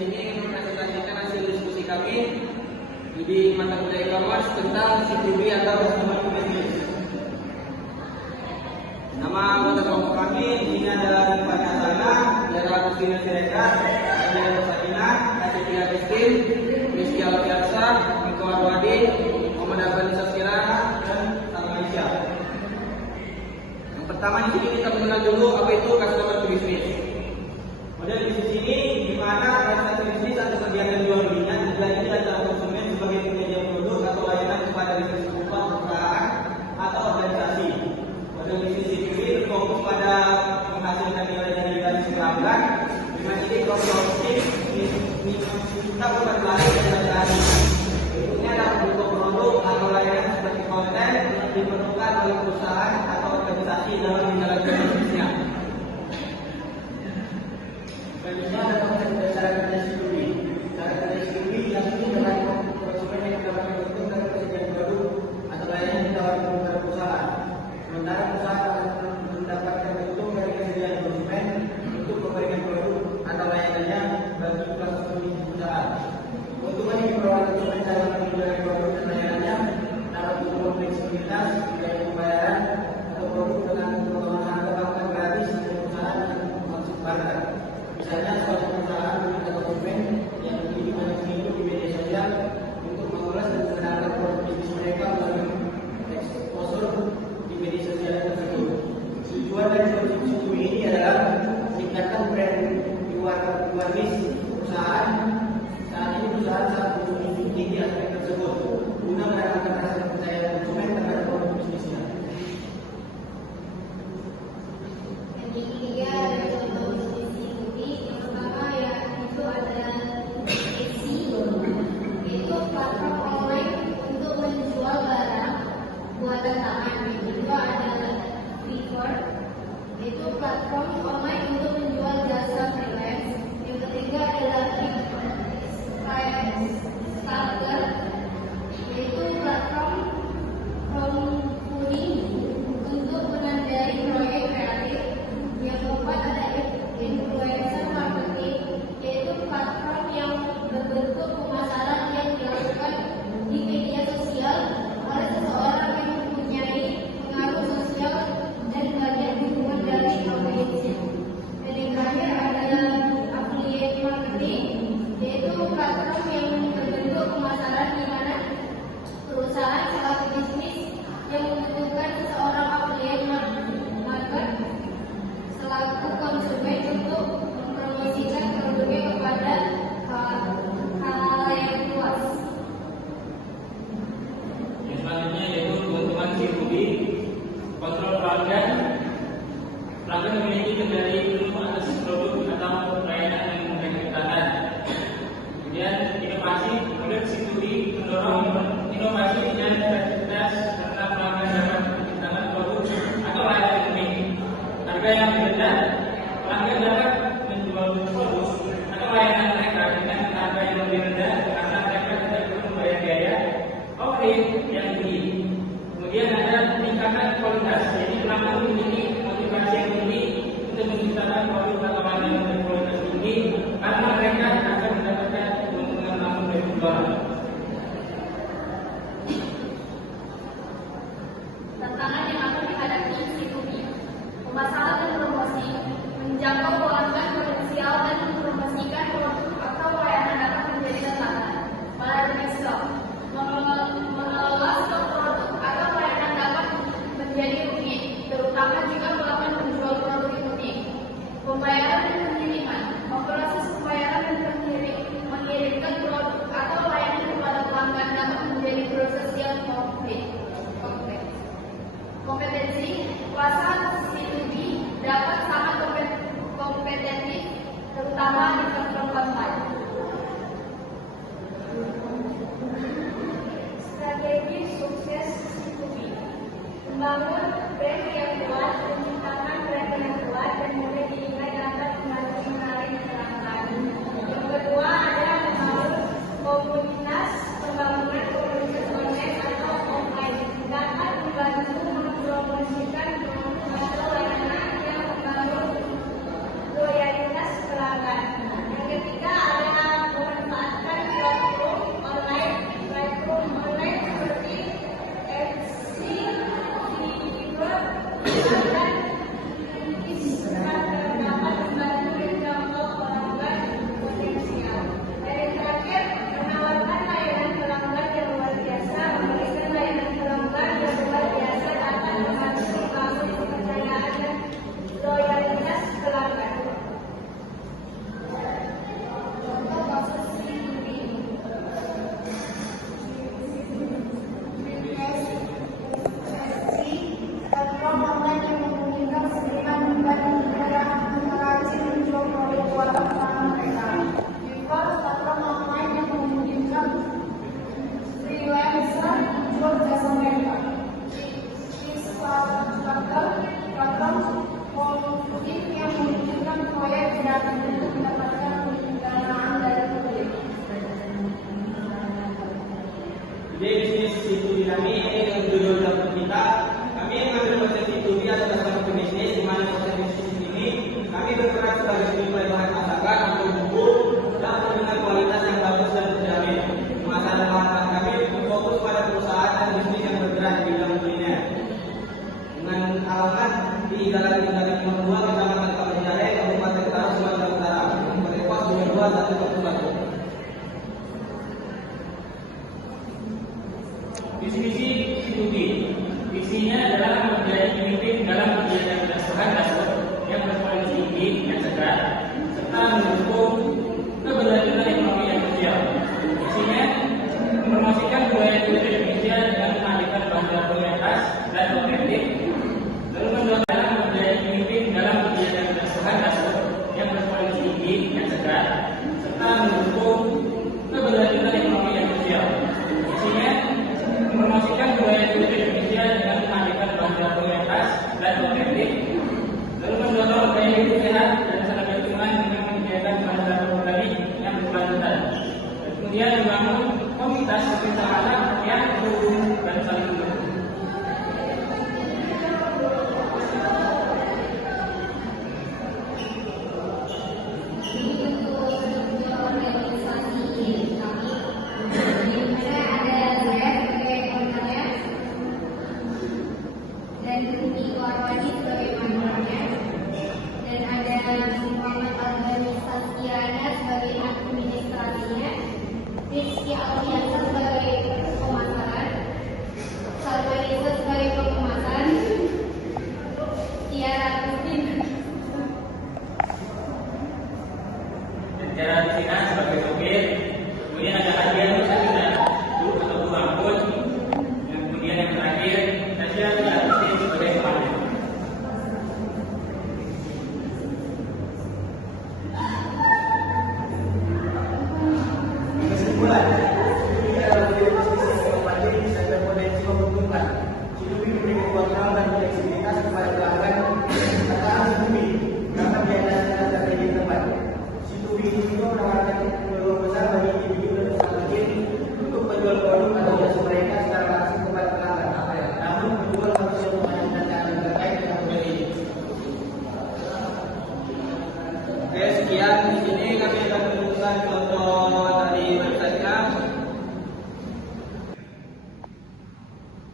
sini mempresentasikan hasil diskusi kami di mata kuliah e-commerce tentang C2B atau customer to business. Nama anggota kelompok kami di sini adalah Rifat Hasana, Lara Agustina Siregar, Daniel Rosakina, Asyifi Agustin, Rizky Alfiansa, Miko Arwadi, Muhammad Abani Sasira, dan Salma Aisyah. Yang pertama di sini kita mengenal dulu apa itu customer to business. Model bisnis ini di mana transaksi bisnis atau kegiatan jual belinya terjadi antara konsumen sebagai penyedia produk atau layanan kepada bisnis perusahaan atau organisasi. Model bisnis ini berfokus pada menghasilkan nilai dari gaji pelanggan. Dengan ini konsumsi kita bukan lain dan tadi. Berikutnya adalah bentuk produk atau layanan seperti konten yang diperlukan oleh perusahaan atau organisasi dalam menjalankan bisnisnya. Selanjutnya ada konsep cara kerja C2B. Cara kerja C2B yang ini adalah konsumen yang mendapatkan untung dari persediaan produk atau layanan yang ditawarkan kepada perusahaan. Sementara perusahaan akan mendapatkan untung dari persediaan konsumen untuk memberikan produk atau layanannya bagi konsumen perusahaan. Keuntungan yang diperoleh konsumen dalam penjualan produk dan layanannya dapat berupa fleksibilitas, biaya pembayaran atau produk dengan potongan harga bahkan gratis dari perusahaan yang masuk barter. Misalnya suatu perusahaan meminta konsumen yang memiliki banyak pengikut di media sosial untuk mengulas dan mengenalkan produk bisnis mereka melalui exposure di media sosial tersebut. Tujuan dari konsep C2B ini adalah meningkatkan brand luar bisnis perusahaan. Saat ini perusahaan sangat memiliki tinggi aspek tersebut guna mendapatkan rasa kepercayaan konsumen terhadap produk bisnisnya. Yang ketiga ada contoh bisnis C2B. Yang pertama yaitu ada Etsy, yaitu platform online untuk menjual barang buatan tangan. Yang kedua adalah Fiverr, yaitu platform online untuk menjual jasa freelance. Yang ketiga adalah Starter, yaitu platform crowdfunding untuk menandai proyek kreatif. Yang keempat ada influencer marketing, yaitu platform yang berbentuk pemasaran yang dilakukan di media sosial oleh seseorang yang mempunyai pengaruh sosial dan banyak dukungan dari audiensnya. Dan yang terakhir adalah affiliate marketing, yaitu platform yang berbentuk pemasaran di mana perusahaan atau bisnis yang membutuhkan seseorang affiliate market selaku konsumen untuk mempromosikan produknya kepada khalayak luas. Yang selanjutnya yaitu keuntungan C2B. Kontrol pelanggan. Pelanggan memiliki kendali penuh atas produk atau layanan yang mereka ciptakan. Kemudian inovasi. Model C2B mendorong inovasi dengan satu. Visi-misi C2B. Visinya adalah menjadi pemimpin dalam kegiatan pengasuhan dasar yang berkualitas tinggi dan segar, serta mendukung keberlanjutan ekonomi dan sosial. Visinya mempromosikan budaya kultur Indonesia dengan menghadirkan bahan komunitas dan otentik, lalu mendorong menjadi pemimpin dalam kegiatan pengasuhan dasar yang berkualitas tinggi dan segar, serta mendukung keberlanjutan ekonomi dan sosial. Visinya mempromosikan budaya kultur Indonesia dengan menghadirkan bahan komunitas dan otentik, lalu mendorong gaya hidup sehat dan sarana lingkungan dengan menyediakan bahan organik yang berkelanjutan. Kemudian membangun komunitas kebersamaan yang rukun dan saling mendukung. Ini untuk sebuah organisasi kami, di mana ada saya sebagai anggotanya dan Rudy Warwani sebagai mantannya, dan ada Muhammad Al-Ghani sebagai administrasinya, Rizky Alfiansa sebagai pemasaran, Salma Nisa sebagai pengemasan, Tiara Agustin Cara Cina sebagai sopir, kemudian ada hadiah Nusantara atau buku angkut, dan kemudian yang terakhir Tasya Agustin sebagai komandan. Kesimpulan, ini adalah bisnis yang mandiri dan berpotensi menguntungkan. C2B memberikan kontrol dan fleksibilitas kepada pelanggan serta C2B dapat diandalkan dari di tempat. C2B ini juga menawarkan peluang besar bagi individu dan usaha kecil untuk menjual produk atau jasa mereka secara langsung kepada pelanggan. Namun penjual harus menggunakan data yang terkait dengan model ini. Oke, sekian di sini kami akan menunjukkan contoh dari website-nya.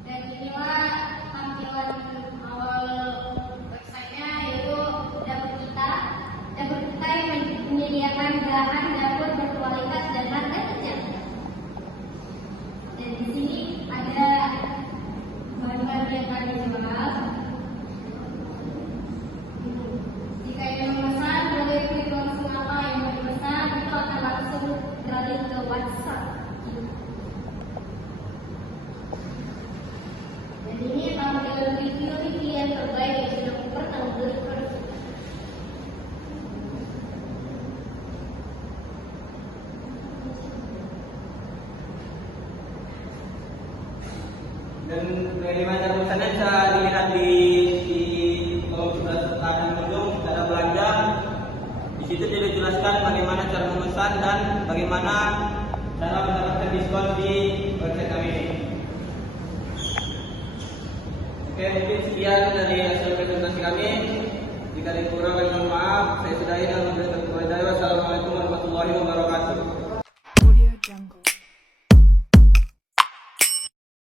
dan inilah tampilan awal websitenya, yaitu dapur kita yang menyediakan bahan dapur berkualitas dan lantai kecil. Dan di sini ada bahan-bahan yang kami jual. Jika ingin memesan, boleh klik langsung apa yang mau dipesan, itu akan langsung beralih ke WhatsApp. Dan ini tampilan review yang terbaik yang sudah pernah deliver. Dan bagaimana cara pesannya bisa dilihat di kolom sebelah kanan ujung cara belanja. Di situ tidak dijelaskan bagaimana cara memesan dan bagaimana cara mendapatkan diskon di website kami ini. Oke, mungkin sekian dari hasil presentasi kami.